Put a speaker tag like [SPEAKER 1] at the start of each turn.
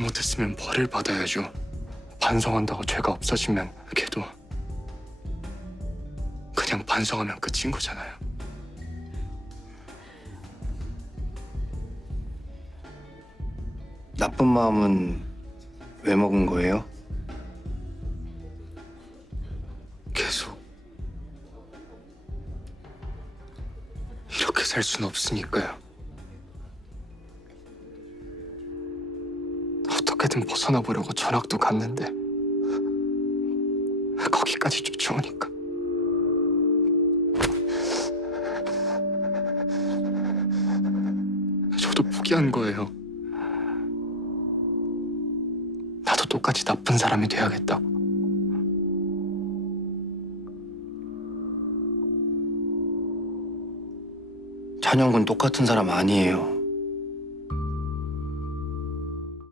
[SPEAKER 1] 잘못했으면 벌을 받아야죠. 반성한다고 죄가 없어지면 걔도 그냥 반성하면 끝인 거잖아요.
[SPEAKER 2] 나쁜 마음은 왜 먹은 거예요?
[SPEAKER 1] 계속 이렇게 살 순 없으니까요. 어떻게든 벗어나 보려고 전학도 갔는데 거기까지 쫓아오니까 저도 포기한 거예요. 나도 똑같이 나쁜 사람이 돼야겠다고.
[SPEAKER 2] 찬영군 똑같은 사람 아니에요.